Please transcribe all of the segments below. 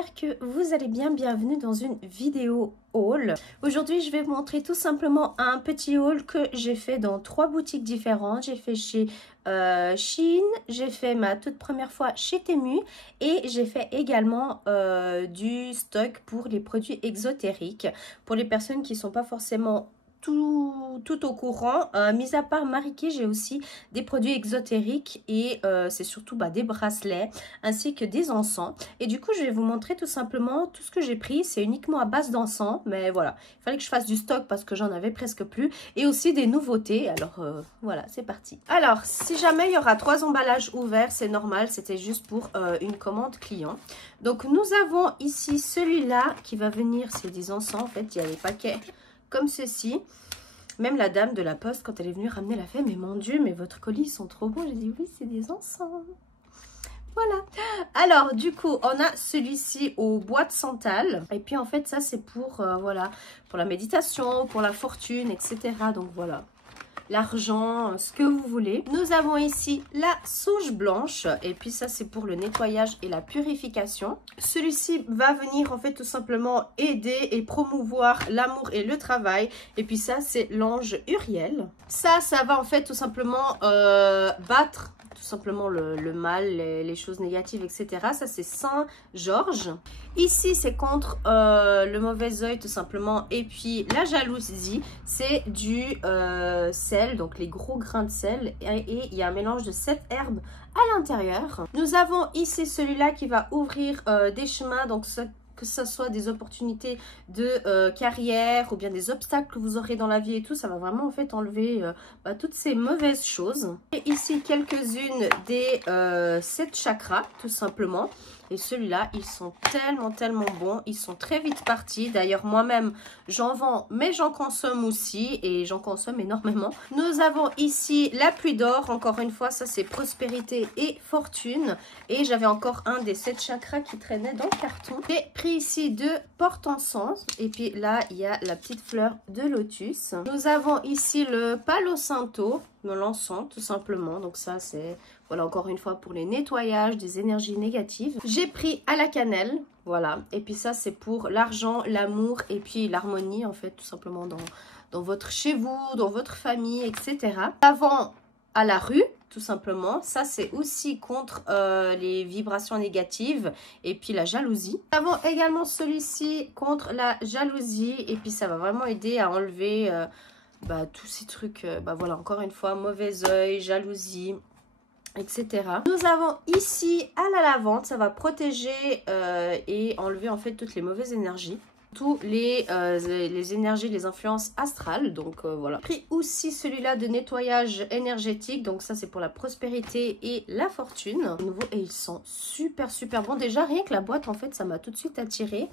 j'espère que vous allez bien. Bienvenue dans une vidéo haul. Aujourd'hui, je vais vous montrer tout simplement un petit haul que j'ai fait dans 3 boutiques différentes. J'ai fait chez Shein, j'ai fait ma toute première fois chez Temu et j'ai fait également du stock pour les produits exotériques. Pour les personnes qui ne sont pas forcément tout au courant, mis à part Mariki, j'ai aussi des produits exotériques et c'est surtout des bracelets ainsi que des encens. Et du coup, je vais vous montrer tout simplement tout ce que j'ai pris. C'est uniquement à base d'encens, mais voilà, il fallait que je fasse du stock parce que j'en avais presque plus et aussi des nouveautés. Alors voilà, c'est parti. Alors, si jamais il y aura 3 emballages ouverts, c'est normal, c'était juste pour une commande client. Donc, nous avons ici celui-là qui va venir, c'est des encens en fait, il y a les paquets comme ceci. Même la dame de la poste, quand elle est venue ramener, elle a fait: mais mon Dieu, mais votre colis, ils sont trop bons. J'ai dit: oui, c'est des encens. Voilà. Alors, du coup, on a celui-ci au bois de santal. Et puis, en fait, ça, c'est pour, voilà, pour la méditation, pour la fortune, etc. Donc, voilà. L'argent, ce que vous voulez. Nous avons ici la sauge blanche et puis ça c'est pour le nettoyage et la purification. Celui-ci va venir en fait tout simplement aider et promouvoir l'amour et le travail. Et puis ça c'est l'ange Uriel. Ça va en fait tout simplement battre tout simplement le mal, les choses négatives, etc. Ça c'est Saint Georges. Ici c'est contre le mauvais œil tout simplement. Et puis la jalousie, c'est du sel, donc les gros grains de sel. Et il y a un mélange de 7 herbes à l'intérieur. Nous avons ici celui-là qui va ouvrir des chemins, donc que ce soit des opportunités de carrière ou bien des obstacles que vous aurez dans la vie et tout, ça va vraiment en fait enlever toutes ces mauvaises choses. Et ici quelques-unes des 7 chakras tout simplement. Et celui-là, ils sont tellement bons. Ils sont très vite partis. D'ailleurs, moi-même, j'en vends, mais j'en consomme aussi. Et j'en consomme énormément. Nous avons ici la pluie d'or. Encore une fois, ça, c'est prospérité et fortune. Et j'avais encore un des 7 chakras qui traînait dans le carton. J'ai pris ici 2 porte-encens. Et puis là, il y a la petite fleur de lotus. Nous avons ici le palo santo, l'encens, tout simplement. Donc ça, c'est... Voilà, encore une fois, pour les nettoyages des énergies négatives. J'ai pris à la cannelle, voilà. Et puis ça, c'est pour l'argent, l'amour et puis l'harmonie, en fait, tout simplement dans votre chez vous, dans votre famille, etc. Avant, à la rue, tout simplement. Ça, c'est aussi contre les vibrations négatives et puis la jalousie. Nous avons également celui-ci contre la jalousie. Et puis, ça va vraiment aider à enlever tous ces trucs. Voilà, encore une fois, mauvais œil, jalousie, etc. Nous avons ici à la lavande, ça va protéger et enlever en fait toutes les mauvaises énergies, tous les énergies, les influences astrales. Donc voilà. J'ai pris aussi celui-là de nettoyage énergétique, donc ça c'est pour la prospérité et la fortune. Nouveau, et ils sont super bons. Déjà rien que la boîte en fait ça m'a tout de suite attiré,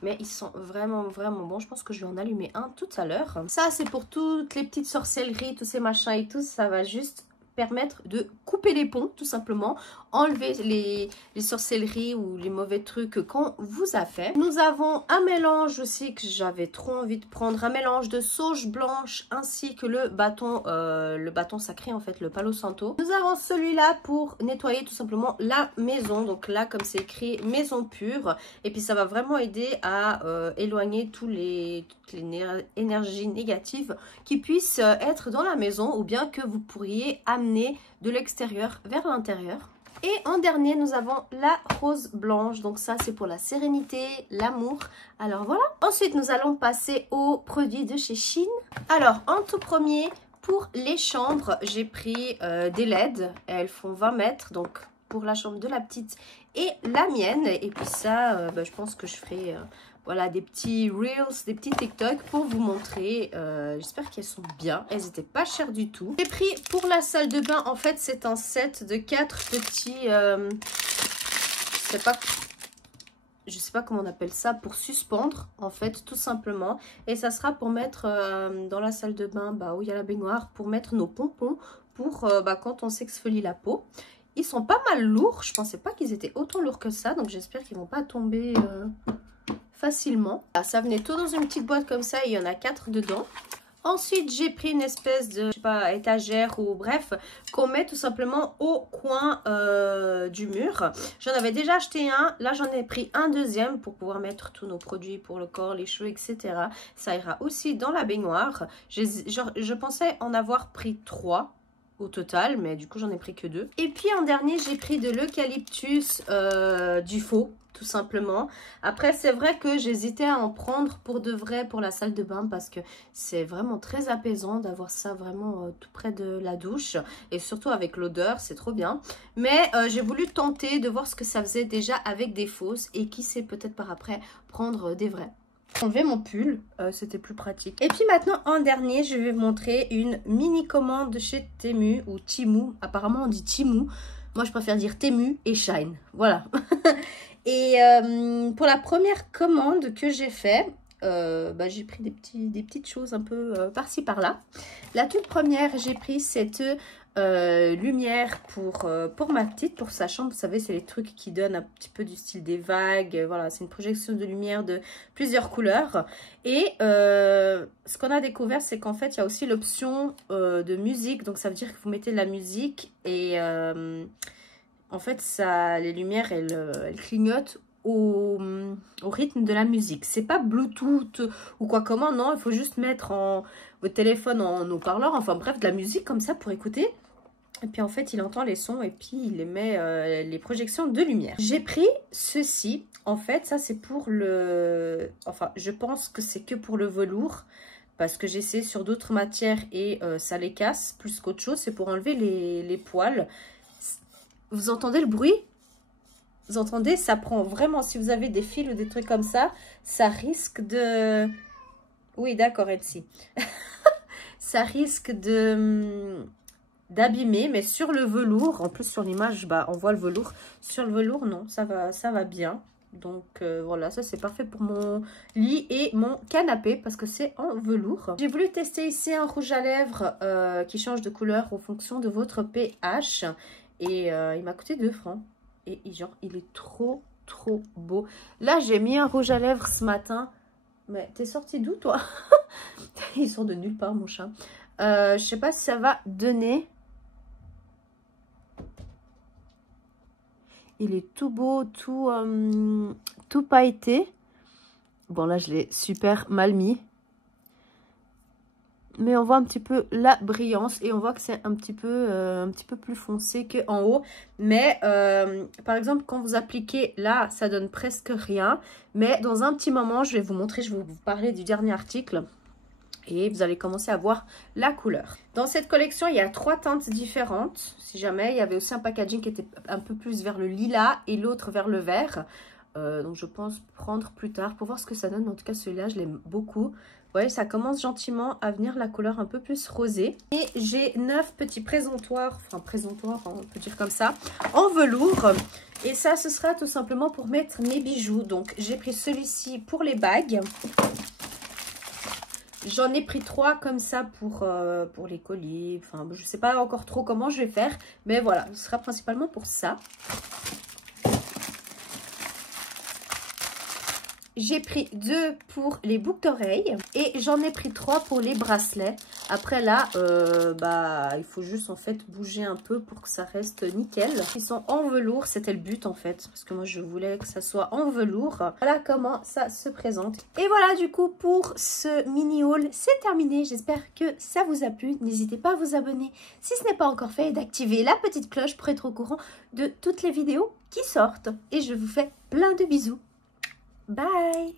mais ils sont vraiment bons. Je pense que je vais en allumer un tout à l'heure. Ça c'est pour toutes les petites sorcelleries, tous ces machins et tout, ça va juste permettre de couper les ponts tout simplement, enlever les sorcelleries ou les mauvais trucs qu'on vous a fait. Nous avons un mélange aussi que j'avais trop envie de prendre, un mélange de sauge blanche ainsi que le bâton sacré en fait, le palo santo. Nous avons celui-là pour nettoyer tout simplement la maison, donc là comme c'est écrit maison pure, et puis ça va vraiment aider à éloigner toutes les énergies négatives qui puissent être dans la maison ou bien que vous pourriez amener de l'extérieur vers l'intérieur. Et en dernier, nous avons la rose blanche. Donc ça, c'est pour la sérénité, l'amour. Alors voilà. Ensuite, nous allons passer aux produits de chez Shein. Alors, en tout premier, pour les chambres, j'ai pris des LED. Elles font 20 mètres. Donc, pour la chambre de la petite et la mienne. Et puis ça, je pense que je ferai... voilà, des petits Reels, des petits TikTok pour vous montrer. J'espère qu'elles sont bien. Elles n'étaient pas chères du tout. J'ai pris pour la salle de bain, en fait, c'est un set de 4 petits... je sais pas comment on appelle ça, pour suspendre, en fait, tout simplement. Et ça sera pour mettre dans la salle de bain, où il y a la baignoire, pour mettre nos pompons, pour quand on s'exfolie la peau. Ils sont pas mal lourds. Je pensais pas qu'ils étaient autant lourds que ça. Donc, j'espère qu'ils vont pas tomber... facilement. Ça venait tout dans une petite boîte comme ça et il y en a 4 dedans. Ensuite, j'ai pris une espèce de, je sais pas, étagère ou bref, qu'on met tout simplement au coin du mur. J'en avais déjà acheté un. Là, j'en ai pris un deuxième pour pouvoir mettre tous nos produits pour le corps, les cheveux, etc. Ça ira aussi dans la baignoire. Je pensais en avoir pris 3 au total, mais du coup, j'en ai pris que 2. Et puis, en dernier, j'ai pris de l'eucalyptus du faux. Tout simplement. Après, c'est vrai que j'hésitais à en prendre pour de vrai pour la salle de bain parce que c'est vraiment très apaisant d'avoir ça vraiment tout près de la douche et surtout avec l'odeur, c'est trop bien. Mais j'ai voulu tenter de voir ce que ça faisait déjà avec des fausses et qui sait peut-être par après prendre des vrais. Enlever mon pull, c'était plus pratique. Et puis maintenant, en dernier, je vais vous montrer une mini commande de chez Temu ou Temu. Apparemment, on dit Temu. Moi, je préfère dire Temu et Shine. Voilà. Et pour la première commande que j'ai fait, j'ai pris des petites choses un peu par-ci par-là. La toute première, j'ai pris cette lumière pour ma petite, pour sa chambre. Vous savez, c'est les trucs qui donnent un petit peu du style des vagues. Voilà, c'est une projection de lumière de plusieurs couleurs. Et ce qu'on a découvert, c'est qu'en fait, il y a aussi l'option de musique. Donc, ça veut dire que vous mettez de la musique et... en fait, les lumières, elles clignotent au rythme de la musique. C'est pas Bluetooth ou quoi comment, non. Il faut juste mettre votre téléphone en haut-parleur. Enfin bref, de la musique comme ça pour écouter. Et puis en fait, il entend les sons et puis il émet les projections de lumière. J'ai pris ceci. En fait, ça c'est pour le... Enfin, je pense que c'est que pour le velours. Parce que j'ai essayé sur d'autres matières et ça les casse plus qu'autre chose. C'est pour enlever les poils. Vous entendez le bruit? Vous entendez? Ça prend vraiment, si vous avez des fils ou des trucs comme ça risque de... Oui, d'accord, Elsie. Ça risque d'abîmer, mais sur le velours, en plus sur l'image, on voit le velours. Sur le velours, non, ça va bien. Donc voilà, ça c'est parfait pour mon lit et mon canapé parce que c'est en velours. J'ai voulu tester ici un rouge à lèvres qui change de couleur en fonction de votre pH. Et il m'a coûté 2 francs. Et genre, il est trop beau. Là, j'ai mis un rouge à lèvres ce matin. Mais t'es sorti d'où, toi? Il sort de nulle part, mon chat. Je sais pas si ça va donner. Il est tout beau, tout pailleté. Bon, là, je l'ai super mal mis. Mais on voit un petit peu la brillance et on voit que c'est un petit peu plus foncé qu'en haut. Mais par exemple, quand vous appliquez là, ça donne presque rien. Mais dans un petit moment, je vais vous montrer, je vais vous parler du dernier article. Et vous allez commencer à voir la couleur. Dans cette collection, il y a 3 teintes différentes. Si jamais, il y avait aussi un packaging qui était un peu plus vers le lilas et l'autre vers le vert. Donc je pense prendre plus tard pour voir ce que ça donne. En tout cas, celui-là, je l'aime beaucoup. Vous voyez, ça commence gentiment à venir la couleur un peu plus rosée. Et j'ai 9 petits présentoirs, enfin présentoirs, on peut dire comme ça, en velours. Et ça, ce sera tout simplement pour mettre mes bijoux. Donc, j'ai pris celui-ci pour les bagues. J'en ai pris 3 comme ça pour les colliers. Enfin, je ne sais pas encore trop comment je vais faire. Mais voilà, ce sera principalement pour ça. J'ai pris 2 pour les boucles d'oreilles et j'en ai pris 3 pour les bracelets. Après là, il faut juste en fait bouger un peu pour que ça reste nickel. Ils sont en velours, c'était le but en fait, parce que moi je voulais que ça soit en velours. Voilà comment ça se présente. Et voilà du coup pour ce mini haul, c'est terminé. J'espère que ça vous a plu. N'hésitez pas à vous abonner si ce n'est pas encore fait et d'activer la petite cloche pour être au courant de toutes les vidéos qui sortent. Et je vous fais plein de bisous. Bye!